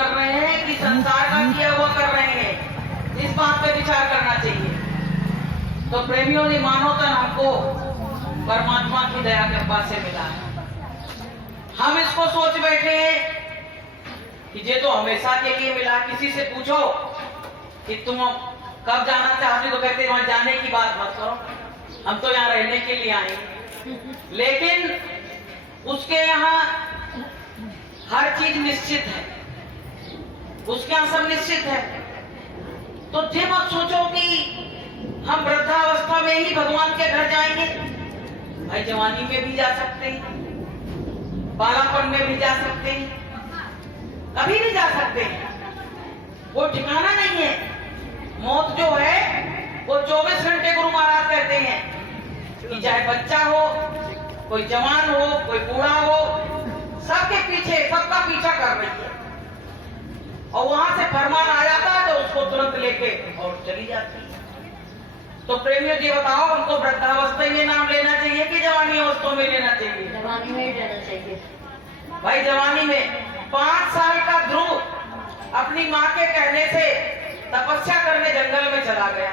कर रहे हैं कि संसार का किया हुआ कर रहे हैं, इस बात पे विचार करना चाहिए। तो प्रेमियों ने मानो तन हमको परमात्मा की दया कृपा से मिला है। हम इसको सोच बैठे हैं कि ये तो हमेशा के लिए मिला। किसी से पूछो कि तुम कब जाना चाहते, तो कहते वहां जाने की बात मत करो, हम तो यहाँ रहने के लिए आए। लेकिन उसके यहाँ हर चीज निश्चित है, उसके यहाँ सब निश्चित है। तो ये मत सोचो कि हम वृद्धावस्था में ही भगवान के घर जाएंगे। भाई जवानी में भी जा सकते हैं, बालापन में भी जा सकते हैं, कभी भी जा सकते हैं, वो ठिकाना नहीं है। मौत जो है वो 24 घंटे गुरु महाराज कहते हैं कि चाहे बच्चा हो, कोई जवान हो, कोई बूढ़ा हो, सबके पीछे, सबका पीछा कर रही है। और वहां से फरमान आ जाता है तो उसको तुरंत लेके और चली जाती है। तो प्रेमियों जी बताओ, हमको वृद्धावस्था में नाम लेना चाहिए कि जवानी अवस्था में लेना चाहिए? जवानी में ही रहना चाहिए। भाई जवानी में 5 साल का ध्रुव अपनी माँ के कहने से तपस्या करने जंगल में चला गया।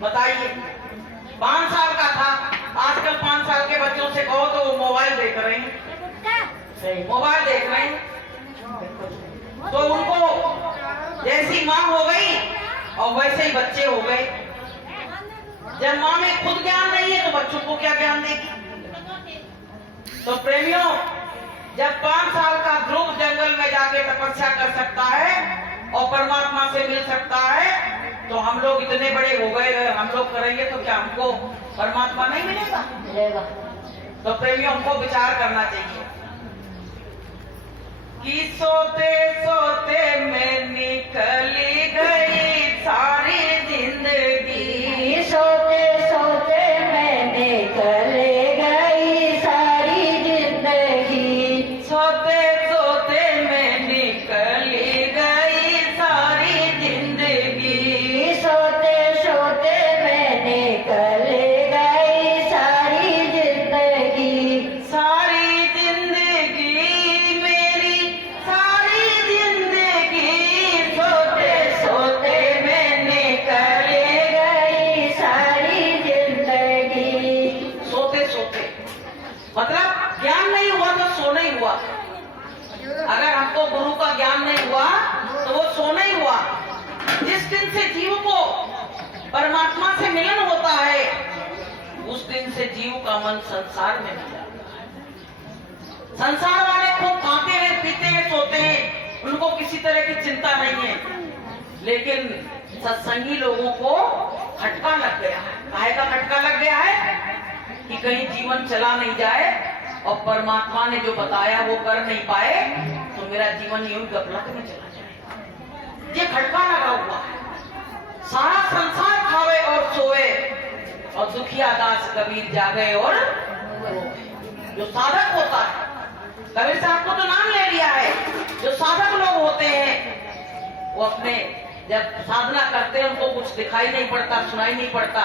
बताइए, 5 साल का था। आजकल 5 साल के बच्चों से कहो तो वो मोबाइल देख रहे हैं, सही मोबाइल देख रहे हैं। तो उनको जैसी माँ हो गई और वैसे ही बच्चे हो गए। जब माँ में खुद ज्ञान नहीं है तो बच्चों को क्या ज्ञान देगी? तो प्रेमियों, जब 5 साल का ध्रुव जंगल में जाके तपस्या कर सकता है और परमात्मा से मिल सकता है, तो हम लोग इतने बड़े हो गए, हम लोग करेंगे तो क्या हमको परमात्मा नहीं मिलेगा? मिलेगा। तो प्रेमियों, हमको विचार करना चाहिए कि सोते सोते में निकली गई सारी जिंदगी, सोते सोते में निकली गई सारी जिंदगी, सोते सोते में निकली गई सारी जिंदगी, सोते सोते में निकली गई सारी जिंदगी, सारी जिंदगी मेरी, सारी जिंदगी सोते सोते में निकली गई सारी जिंदगी। सोते सोते मतलब ज्ञान नहीं हुआ तो सोना ही हुआ। अगर हमको गुरु का ज्ञान नहीं हुआ तो वो सोना ही हुआ। जिस दिन से जीव को परमात्मा से मिलन होता है, उस दिन से जीव का मन संसार में मिल जाता है। संसार वाले खूब खाते हैं, पीते हैं, सोते हैं, उनको किसी तरह की चिंता नहीं है। लेकिन सत्संगी लोगों को खटका लग गया है। काहे का खटका लग गया है? कि कहीं जीवन चला नहीं जाए और परमात्मा ने जो बताया वो कर नहीं पाए तो मेरा जीवन यूं गफलत में चला जाए। ये खटका लगा हुआ है। सारा संसार खावे और सोए और दुखिया दास कबीर जागे और रोए। जो साधक होता है, कबीर साहब को तो नाम ले लिया है, जो साधक लोग होते हैं वो अपने जब साधना करते हैं उनको कुछ दिखाई नहीं पड़ता, सुनाई नहीं पड़ता,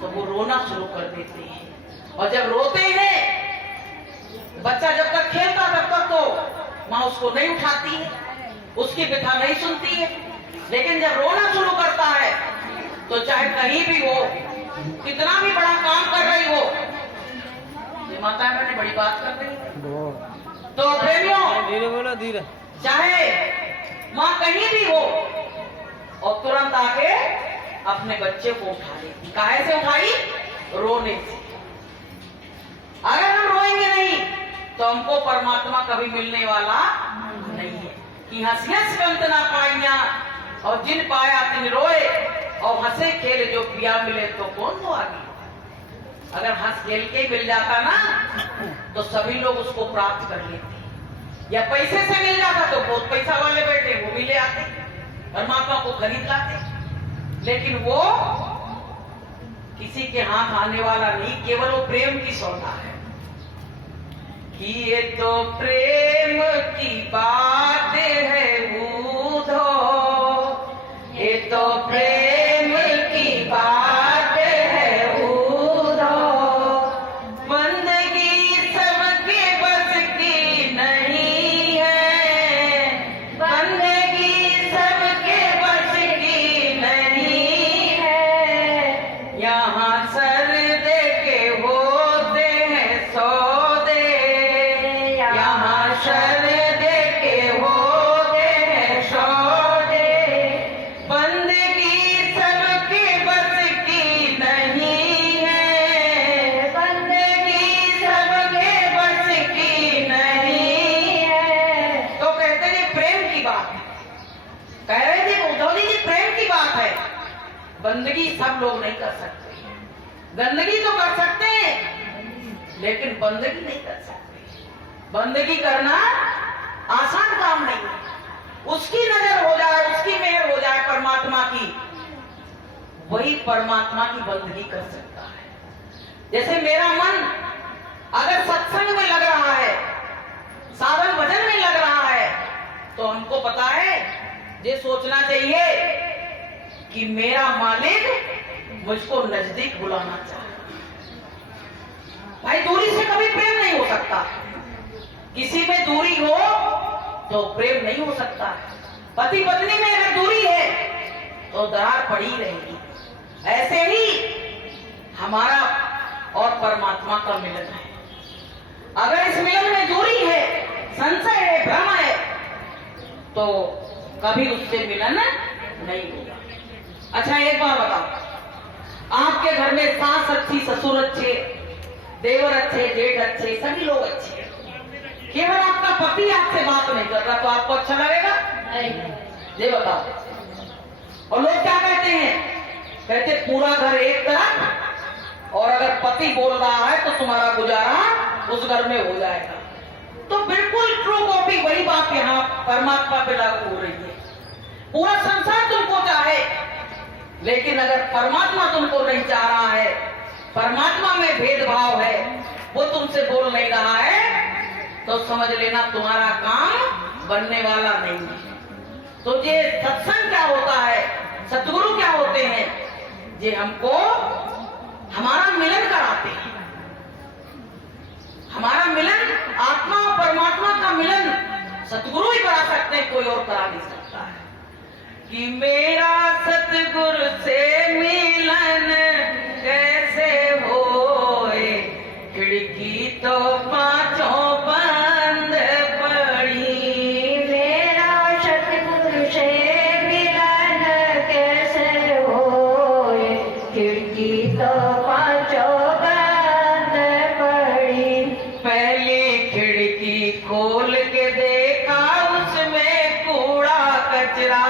तो वो रोना शुरू कर देते हैं। और जब रोते हैं, बच्चा जब तक खेलता तब तक तो माँ उसको नहीं उठाती है, उसकी व्यथा नहीं सुनती है। लेकिन जब रोना शुरू करता है तो चाहे कहीं भी हो, कितना भी बड़ा काम कर रही हो, ये माता मैंने बड़ी बात कर रही है। तो प्रेमियों, धीरे बोलो, धीरे। चाहे माँ कहीं भी हो और तुरंत आके अपने बच्चे को उठा लेती। काहे से उठाई? रोने से। अगर हम रोएंगे नहीं तो हमको परमात्मा कभी मिलने वाला नहीं है। कि हंसियस कंत ना पाइया और जिन पाया तिन रोए, और हंसे खेल जो पिया मिले तो कौन तो आगे। अगर हंस खेल के मिल जाता ना तो सभी लोग उसको प्राप्त कर लेते। या पैसे से मिल जाता तो बहुत पैसा वाले बैठे वो भी ले आते, परमात्मा को खरीद लाते। लेकिन वो किसी के हाथ आने वाला नहीं, केवल वो प्रेम की सौदा है। कि ये तो प्रेम की बात है बूढ़ो, ये तो प्रेम की बात है बूढ़ो, बंदगी सबके बस की नहीं है, बंदगी की बात है। कह रहे थे उद्धव जी प्रेम की बात है। बंदगी सब लोग नहीं कर सकते। गंदगी तो कर सकते हैं लेकिन बंदगी नहीं कर सकते। बंदगी करना आसान काम नहीं है। उसकी नजर हो जाए, उसकी मेहर हो जाए परमात्मा की, वही परमात्मा की बंदगी कर सकता है। जैसे मेरा मन अगर सत्संग में लग रहा है, साधन भजन में लग रहा है, तो हमको पता है ये सोचना चाहिए कि मेरा मालिक मुझको नजदीक बुलाना चाहे। भाई दूरी से कभी प्रेम नहीं हो सकता। किसी में दूरी हो तो प्रेम नहीं हो सकता। पति पत्नी में अगर दूरी है तो दरार पड़ी रहेगी। ऐसे ही हमारा और परमात्मा का मिलन है। अगर इस मिलन में दूरी है, संशय है, भ्रम है, तो कभी उससे मिलन नहीं होगा। अच्छा एक बार बताओ, आपके घर में सास अच्छी, ससुर अच्छे, देवर अच्छे, जेठ अच्छे, सभी लोग अच्छे, केवल आपका पति आपसे बात नहीं कर रहा तो आपको अच्छा लगेगा? ये बताओ। और लोग क्या कहते हैं? कहते पूरा घर एक तरफ, और अगर पति बोल रहा है तो तुम्हारा गुजारा उस घर में हो जाएगा। तो बिल्कुल ट्रू कॉपी वही बात यहाँ परमात्मा पे लागू हो रही है। पूरा संसार तुमको चाहे, लेकिन अगर परमात्मा तुमको नहीं चाह रहा है, परमात्मा में भेदभाव है, वो तुमसे बोल नहीं रहा है, तो समझ लेना तुम्हारा काम बनने वाला नहीं है। तो ये सत्संग क्या होता है, सतगुरु क्या होते हैं, ये हमको हमारा मिलन कराते हैं। हमारा मिलन, आत्मा और परमात्मा का मिलन सतगुरु ही करा सकते हैं, कोई और करा नहीं सकता है। कि मेरा सतगुरु से मिलन कैसे होए, खिड़की तो पांचों बंद पड़ी। मेरा सतगुरु से मिलन कैसे होए, खिड़की तो पांचों बंद पड़ी। पहली खिड़की खोल के देखा, उसमें कूड़ा कचरा।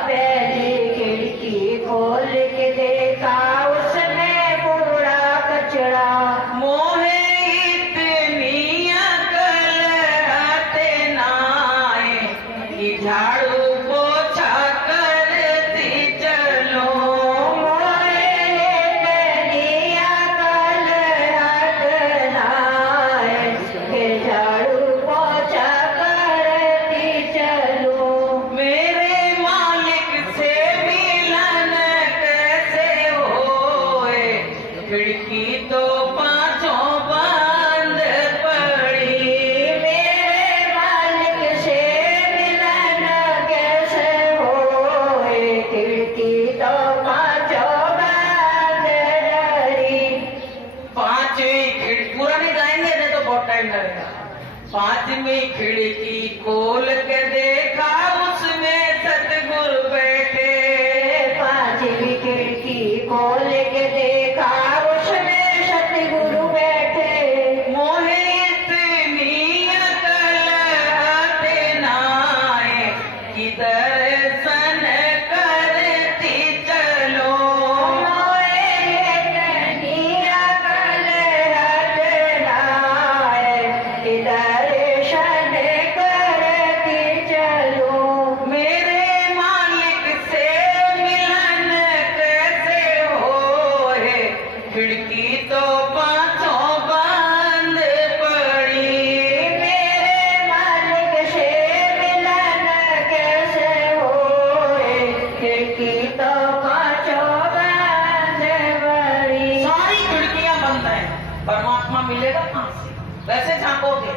पहली खिड़की खोल के देखा, उसमें कूड़ा कचरा। मोहे इतनी अकल आते नाए, कि झाड़ू पोछा करती चलो। मोरे इतनी अकल हटनाए, के झाड़ू पोछा करती चलो। मेरे मालिक से मिलन कैसे होए, खिड़की तो पांचों बंद पड़ी। मेरे मालिक से मिलन कैसे होए, खिड़की तो पांचों बंद डरी। पांचवी खिड़की पूरा नहीं गाएंगे, नहीं तो बहुत टाइम लगेगा। पांचवी खिड़की खोल के देखा, उसमें सतगुरु बैठे। पांचवी खिड़की खोल के देखा, उसमें सतगुरु बैठे। मोहे इतनी अकल आते नाए, कि दर्शन करती चलो। मोए इतनी अकल हटनाए, कि दर्शन करती चलो। मेरे मालिक से मिलन कैसे होए, खिड़की तो पांचों बंद पड़ी। मेरे मालिक से मिलन कैसे होए, खिड़की तो पांचों बंद पड़ी। सारी खिड़कियां बंद हैं, परमात्मा मिलेगा कहां से? वैसे झांकोगे,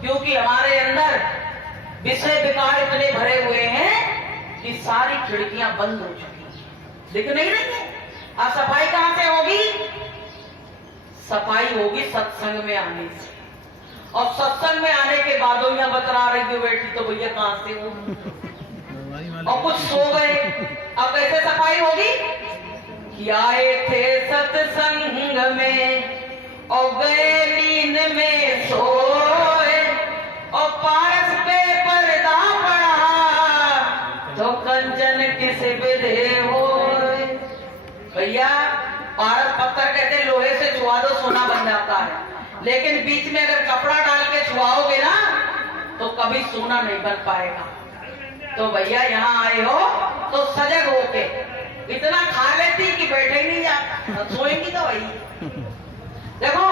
क्योंकि हमारे अंदर विषय विकार इतने भरे हुए हैं कि सारी खिड़कियां बंद हो चुकी हैं, दिख नहीं रही है। अब सफाई कहां से होगी? सफाई होगी सत्संग में आने से। और सत्संग में आने के बाद यहाँ बतरा रही हो बेटी, तो भैया कहां से हो? और कुछ सो गए, अब कैसे सफाई होगी? कि आए थे सत्संग में और गए नींद में सोए, और पारस पे पर्दा पड़ा किस विधे हो। भैया पारस पत्थर कहते लोहे से छुआ दो सोना बन जाता है, लेकिन बीच में अगर कपड़ा डाल के छुआओगे ना तो कभी सोना नहीं बन पाएगा। तो भैया यहाँ आए हो तो सजग होके, इतना खा लेती कि बैठे ही नहीं जाता, सोएंगी तो वही। देखो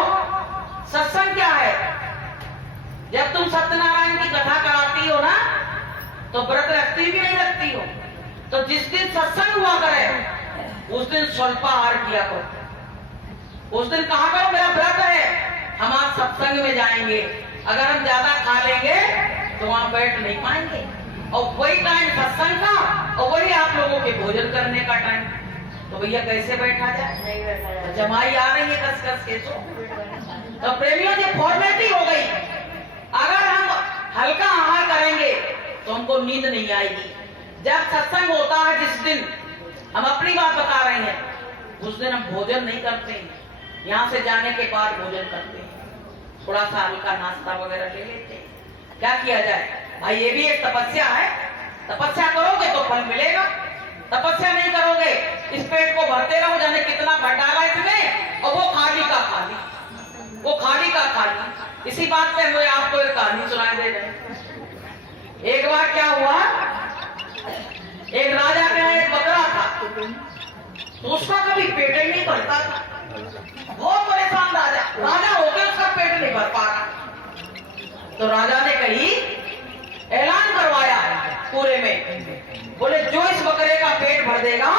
सत्संग क्या है, जब तुम सत्यनारायण की कथा कराती हो ना तो व्रत रखती भी नहीं रखती हो, तो जिस दिन सत्संग हुआ करे उस दिन स्वल्पाहार किया करो। उस दिन कहा करो मेरा व्रत है, हम आज सत्संग में जाएंगे। अगर हम ज्यादा खा लेंगे तो वहां बैठ नहीं पाएंगे, और वही टाइम सत्संग का और वही आप लोगों के भोजन करने का टाइम। तो भैया कैसे बैठा जाए, जमाई आ रही है कस कस के। तो प्रेमियों ये फॉर्मेलिटी हो गई। अगर हम हल्का आहार करेंगे तो हमको नींद नहीं आएगी। जब सत्संग होता है जिस दिन, हम अपनी बात बता रहे हैं, उस दिन हम भोजन नहीं करते हैं, यहाँ से जाने के बाद भोजन करते हैं, थोड़ा सा हल्का नाश्ता वगैरह ले लेते हैं। क्या किया जाए भाई, ये भी एक तपस्या है। तपस्या करोगे तो फल मिलेगा, तपस्या नहीं करोगे इस पेट को भरते रहो, जाने कितना भर डाला इसमें, और वो खाली का खाली, वो खाली का खाली। इसी बात पे मुझे आपको एक कहानी सुनाई दे रहे। एक बार क्या हुआ, एक राजा के यहाँ एक बकरा था, तो उसका कभी पेट ही नहीं भरता था। बहुत परेशान राजा होकर उसका पेट नहीं भर पा रहा। तो राजा ने कहीं ऐलान करवाया पूरे में, बोले जो इस बकरे का पेट भर देगा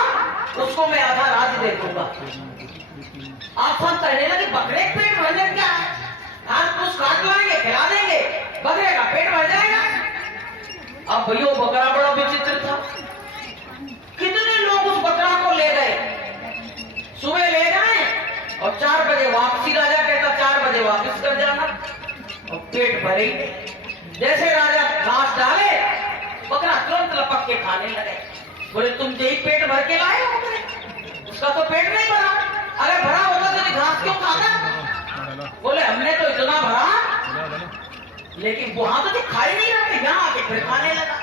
उसको मैं आधा राज्य दे दूंगा। आप सब कहने लगे बकरे का पेट भरने क्या है, घास फूस काट लाएंगे खिला देंगे, बकरे का पेट भर जाएगा। अब भैया बकरा बड़ा विचित्र था, कितने लोग उस बकरा को ले गए, सुबह ले गए और 4 बजे वापसी। राजा कहता 4 बजे वापस कर जाना, और पेट भरे। जैसे राजा घास डाले बकरा तुरंत लपक के खाने लगे। बोले तुम यही पेट भर के लाए हो, उसका तो पेट नहीं भरा, अगर भरा होता तो घास क्यों खाता। बोले हमने तो इतना भरा, लेकिन वहां तो खाई नहीं रहे, यहाँ आके फिर खाने लगा।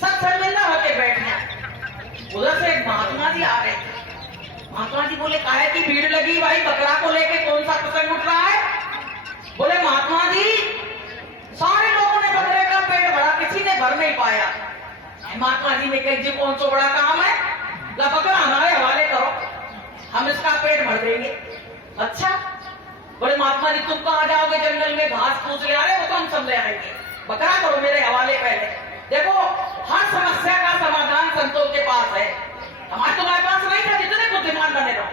सब शर्मिंदा होके बैठ गया। उधर से एक महात्मा जी आ रहे थे। महात्मा जी बोले काहे की भीड़ लगी भाई, बकरा को लेके कौन सा प्रसंग उठ रहा है। बोले महात्मा जी सारे लोगों ने बकरे का पेट भरा, किसी ने भर नहीं पाया। महात्मा जी ने कहा जी कौन सा बड़ा काम है, बकरा हमारे हवाले करो, हम इसका पेट भर देंगे। अच्छा, बोले महात्मा जी तुम कहाँ जाओगे, जंगल में घास फूस ले आ रहे हो, तो हम सब ले आएंगे, बकरा करो मेरे हवाले पहले। देखो हर समस्या का समाधान संतों के पास है, हमारे तुम्हारे पास नहीं था, जितने बुद्धिमान बने रहो।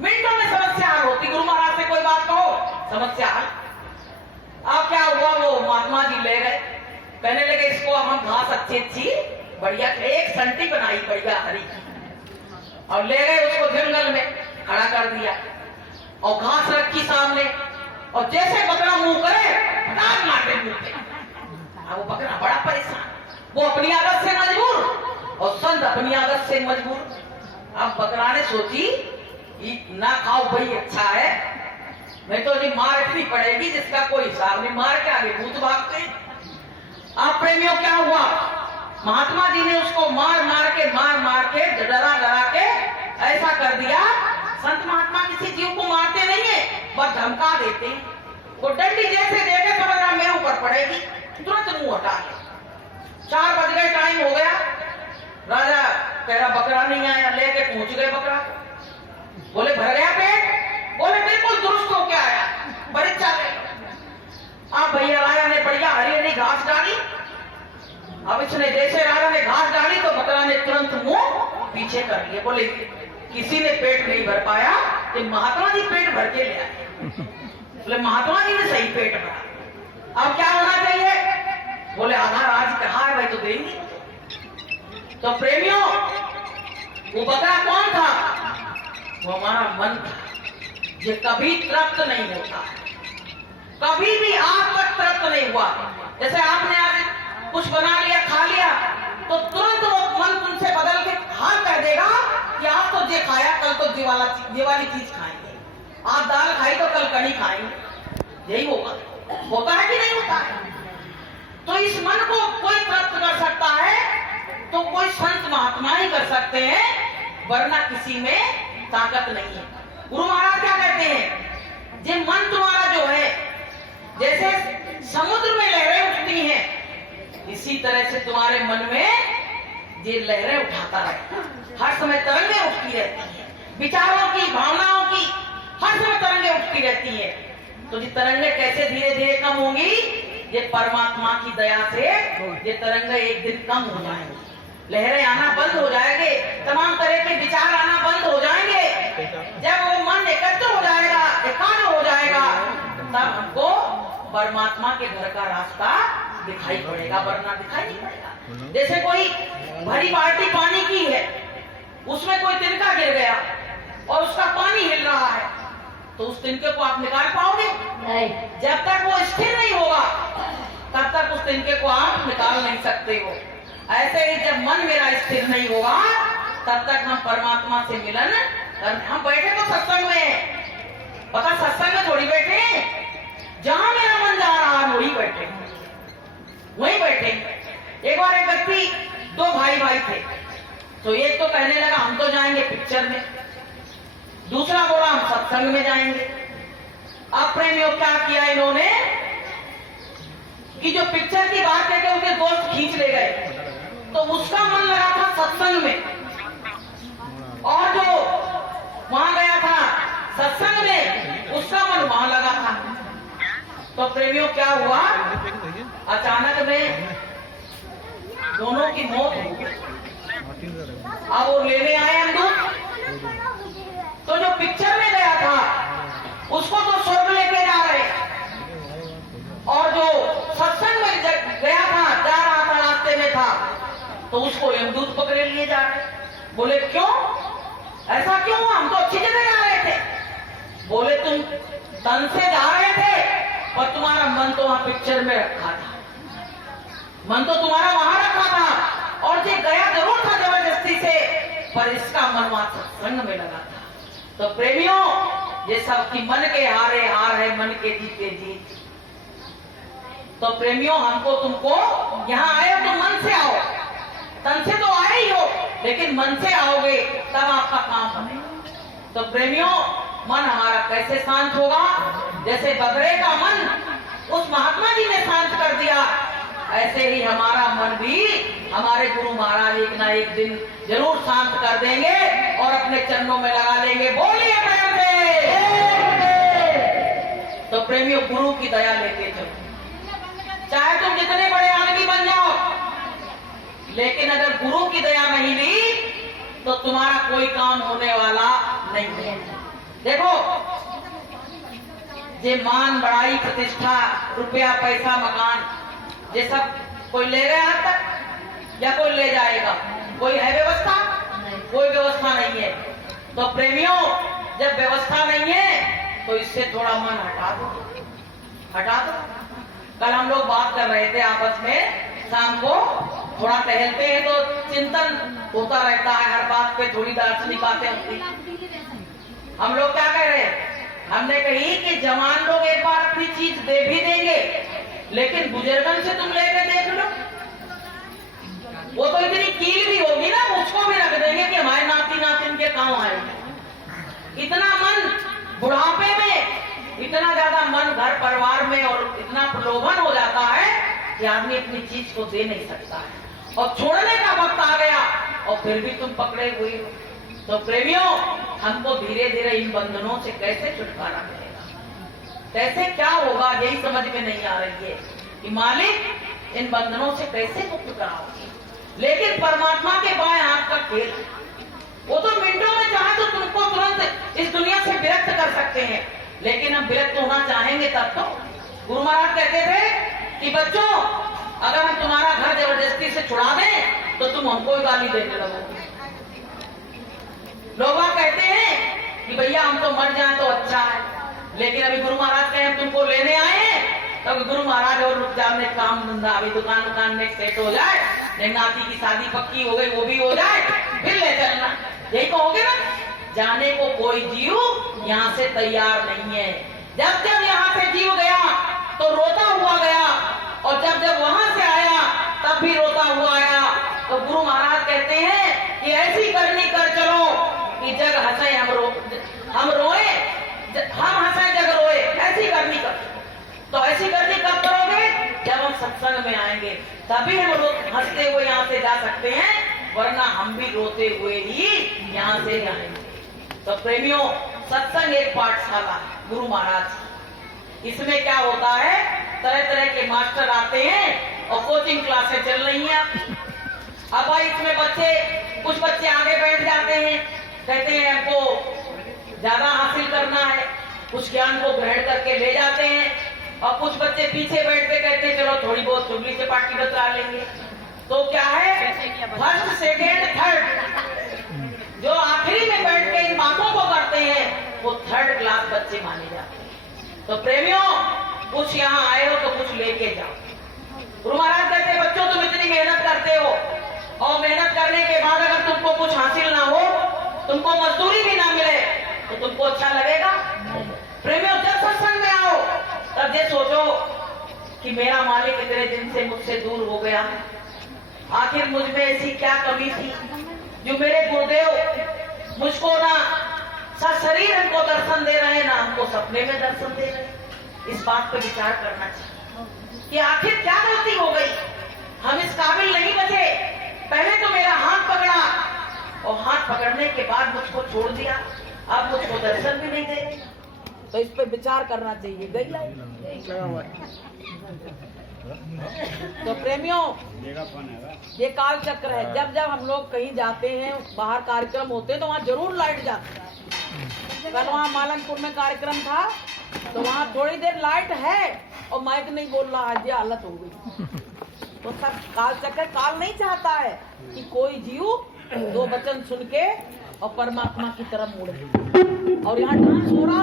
मिनटों में समस्या हल होती, गुरु महाराज से कोई बात कहो समस्या हल। अब क्या हुआ, वो महात्मा जी ले गए, कहने लगे इसको अब हम घास अच्छी अच्छी बढ़िया एक संटी बनाई बढ़िया हरी, और ले गए उसको जंगल में खड़ा कर दिया, और घास रखी सामने, और जैसे बकरा मुंह करे फटाक मारते मुंह पे। अब वो बकरा बड़ा परेशान, वो अपनी आदत से मजबूर और संत अपनी आदत से मजबूर। अब बकरा ने सोची ना खाओ भाई अच्छा है, नहीं तो ये मार इतनी पड़ेगी जिसका कोई हिसाब नहीं, मार के आगे भूत भागते। आप प्रेमियों क्या हुआ, महात्मा जी ने उसको मार मार के डरा डरा के ऐसा कर दिया। संत महात्मा किसी जीव को मारते नहीं है, बस धमका देते हैं। वो डंडी जैसे देखे समझ रहा मेरे ऊपर पड़ेगी, तुरंत मुंह हटा ले। 4 बज गए, टाइम हो गया, राजा कह रहा बकरा नहीं आया, लेके पहुंच गए बकरा। बोले भर गया पेट, बोले बिल्कुल दुरुस्त होके आया, बड़े चाले। अब भैया राजा ने बढ़िया हरी हरी घास डाली। अब इसने जैसे राजा ने घास डाली तो बकरा ने तुरंत मुंह पीछे कर लिए। बोले किसी ने पेट नहीं भर पाया, तो महात्मा जी पेट भर के ले आए। बोले महात्मा जी ने सही पेट भरा, अब क्या होना चाहिए। बोले आधा राज कहा है भाई तो देंगे। तो प्रेमियों वो बकरा कौन था, वो हमारा मन था, ये कभी तृप्त नहीं होता, कभी भी आज तक तृप्त नहीं हुआ। जैसे आपने आज कुछ बना लिया खा लिया तो तुरंत वो मन तुमसे बदल के हाल कर देगा कि आज तो ये खाया कल तो ये वाली चीज खाएंगे, आज दाल खाई तो कल कड़ी खाएंगे, यही होगा। होता है कि नहीं होता है। तो इस मन को कोई तृप्त कर सकता है तो कोई संत महात्मा सकते हैं, वरना किसी में ताकत नहीं है। गुरु महाराज क्या कहते हैं, जे मन तुम्हारा जो है जैसे समुद्र में लहरें उठती हैं, इसी तरह से तुम्हारे मन में ये लहरें उठाता रहे, हर समय तरंगे उठती रहती हैं, विचारों की, भावनाओं की हर समय तरंगे उठती रहती हैं। तो ये तरंगे कैसे धीरे धीरे कम होंगी, ये परमात्मा की दया से ये तरंगे एक दिन कम हो जाएंगी, लहरें आना बंद हो जाएंगे, तमाम तरह के विचार आना बंद हो जाएंगे। जब वो मन एकत्र हो जाएगा, एकाग्र हो जाएगा, तब हमको परमात्मा के घर का रास्ता दिखाई पड़ेगा, वरना दिखाई नहीं पड़ेगा। जैसे कोई भरी बाल्टी पानी की है, उसमें कोई तिनका गिर गया और उसका पानी हिल रहा है, तो उस तिनके को आप निकाल पाओगे नहीं। जब तक वो स्थिर नहीं होगा तब तक उस तिनके को आप निकाल नहीं सकते हो। ऐसे ही जब मन मेरा स्थिर नहीं होगा तब तक हम परमात्मा से मिलन हम बैठे तो सत्संग में, पता सत्संग में थोड़ी बैठे, जहां मेरा मन जा रहा है वहीं बैठे, वहीं बैठे। एक बार एक व्यक्ति, दो भाई थे, तो एक तो कहने लगा हम तो जाएंगे पिक्चर में, दूसरा बोला हम सत्संग में जाएंगे। अब प्रेमियों क्या किया इन्होंने कि जो पिक्चर की बात करके उसके दोस्त खींच ले गए, तो उसका मन लगा था सत्संग में, और जो वहां गया था सत्संग में उसका मन वहां लगा था। तो प्रेमियों क्या हुआ, अचानक में दोनों की मौत हो गई। अब वो लेने आए हम लोग, तो जो पिक्चर में गया था उसको तो स्वर्ग लेके जा रहे, और जो सत्संग में गया था, जा रहा था, रास्ते में था, तो उसको यमदूत पकड़े लिए जा रहे। बोले क्यों, ऐसा क्यों, हम तो अच्छी जगह जा रहे थे। बोले तुम तन से जा रहे थे पर तुम्हारा मन तो वहां पिक्चर में रखा था, मन तो तुम्हारा वहां रखा था, और ये गया जरूर था जबरदस्ती से, पर इसका मन वहां सत्संग में लगा था। तो प्रेमियों, ये सब की मन के हारे हार है, मन के जीते जीत। तो प्रेमियों, हमको तुमको यहाँ आए तो मन से आओ, तन से तो आए ही हो, लेकिन मन से आओगे तब आपका काम बनेगा। तो प्रेमियों, मन हमारा कैसे शांत होगा, जैसे बगड़े का मन उस महात्मा जी ने शांत कर दिया, ऐसे ही हमारा मन भी हमारे गुरु महाराज एक ना एक दिन जरूर शांत कर देंगे और अपने चरणों में लगा लेंगे। बोलिए प्रेम से। तो प्रेमियों, गुरु की दया लेके चलो, चाहे तुम जितने बड़े आदमी बन जाओ, लेकिन अगर गुरु की दया नहीं ली तो तुम्हारा कोई काम होने वाला नहीं है। देखो, ये मान, बड़ाई, प्रतिष्ठा, रुपया, पैसा, मकान, ये सब कोई ले गया आज तक या कोई ले जाएगा, कोई है व्यवस्था, कोई व्यवस्था नहीं है। तो प्रेमियों, जब व्यवस्था नहीं है तो इससे थोड़ा मन हटा दो, हटा दो। कल हम लोग बात कर रहे थे आपस में, शाम को थोड़ा टहलते हैं तो चिंतन होता रहता है, हर बात पे थोड़ी दार्शनिक बातें होती। हम लोग क्या कह रहे हैं, हमने कही कि जवान लोग एक बार अपनी चीज दे भी देंगे, लेकिन बुजुर्गन से तुम लेके देख लो, वो तो इतनी कील भी होगी ना, उसको भी रख देंगे कि हमारे नाती नातिन के काम आएंगे। इतना मन बुढ़ापे में, इतना ज्यादा मन घर परिवार में और इतना प्रलोभन हो जाता है कि आदमी अपनी चीज को दे नहीं सकता है, और छोड़ने का वक्त आ गया और फिर भी तुम पकड़े हुए हो। तो प्रेमियों, हमको धीरे धीरे इन बंधनों से कैसे छुटकारा मिलेगा, कैसे क्या होगा, यही समझ में नहीं आ रही है कि मालिक इन बंधनों से कैसे मुक्त कराओगे। लेकिन परमात्मा के बाएं हाथ का खेल, वो तो मिनटों में चाहे तो तुमको तुरंत इस दुनिया से विरक्त कर सकते हैं, लेकिन हम विरक्त होना चाहेंगे तब तो। गुरु महाराज कहते थे कि बच्चों, अगर हम तुम्हारा घर जबरदस्ती से छुड़ा दें तो तुम हमको ही गाली देने लगोगे। लोग कहते हैं कि भैया हम तो मर जाए तो अच्छा है, लेकिन अभी गुरु महाराज कहे हम तुमको लेने आए, तो गुरु महाराज और रुक जाओ, काम धंधा अभी दुकान में सेट हो जाए, नहीं नाती की शादी पक्की हो गई, वो भी हो जाए, फिर ले चलना, यही कहोगे ना। जाने को कोई जीव यहाँ से तैयार नहीं है। जब जब यहाँ से जीव गया तो रोता हुआ गया, और जब जब वहां से आया तब भी रोता हुआ आया। तो गुरु महाराज कहते हैं कि ऐसी जग हंसे हम रोए, हम हंसे जग रोए, ऐसी करनी कब? तो ऐसी करनी कब करोगे? जब हम सत्संग में आएंगे, तभी हम हंसते हुए यहाँ से जा सकते हैं, वरना हम भी रोते हुए ही यहाँ से जाएंगे। तो प्रेमियों, सत्संग एक पाठशाला गुरु महाराज, इसमें क्या होता है, तरह तरह के मास्टर आते हैं और कोचिंग क्लासें चल रही हैं। अब भाई इसमें कुछ बच्चे आगे बैठ जाते हैं, कहते हैं हमको ज्यादा हासिल करना है, कुछ ज्ञान को ग्रहण करके ले जाते हैं, और कुछ बच्चे पीछे बैठ के कहते हैं चलो थोड़ी बहुत चुगली से पार्टी बता लेंगे। तो क्या है, फर्स्ट सेकेंड थर्ड, जो आखिरी में बैठ के इन बातों को करते हैं, वो थर्ड क्लास बच्चे माने जाते हैं। तो प्रेमियों, कुछ यहाँ आए हो तो कुछ लेके जाओ। गुरु महाराज कहते हैं बच्चों, तुम इतनी मेहनत करते हो, और मेहनत करने के बाद अगर तुमको कुछ हासिल ना हो, तुमको मजदूरी भी ना मिले, तो तुमको अच्छा लगेगा? प्रेमियों, जब सत्संग में आओ तब ये सोचो कि मेरा मालिक इतने दिन से मुझसे दूर हो गया, आखिर मुझ में ऐसी क्या कमी थी जो मेरे गुरुदेव मुझको ना सशरीर हमको दर्शन दे रहे हैं, ना हमको सपने में दर्शन दे रहे हैं। इस बात पर विचार करना चाहिए कि आखिर क्या गलती हो गई, हम इस काबिल नहीं बचे। पहले तो मेरा हाथ पकड़ा, और हाथ पकड़ने के बाद मुझको छोड़ दिया, अब मुझको दर्शन भी नहीं दे। तो इस पर विचार करना चाहिए। गई तो प्रेमियों, ये काल चक्र है। जब जब हम लोग कहीं जाते हैं, बाहर कार्यक्रम होते हैं, तो वहाँ जरूर लाइट जाती है। कल वहाँ मालनपुर में कार्यक्रम था, तो वहाँ थोड़ी देर लाइट है और माइक नहीं बोल रहा, आज ये हालत हो गई। तो सब काल चक्र, काल नहीं चाहता है कि कोई जीव दो वचन सुन के और परमात्मा की तरफ मुड़े। और यहाँ डांस हो रहा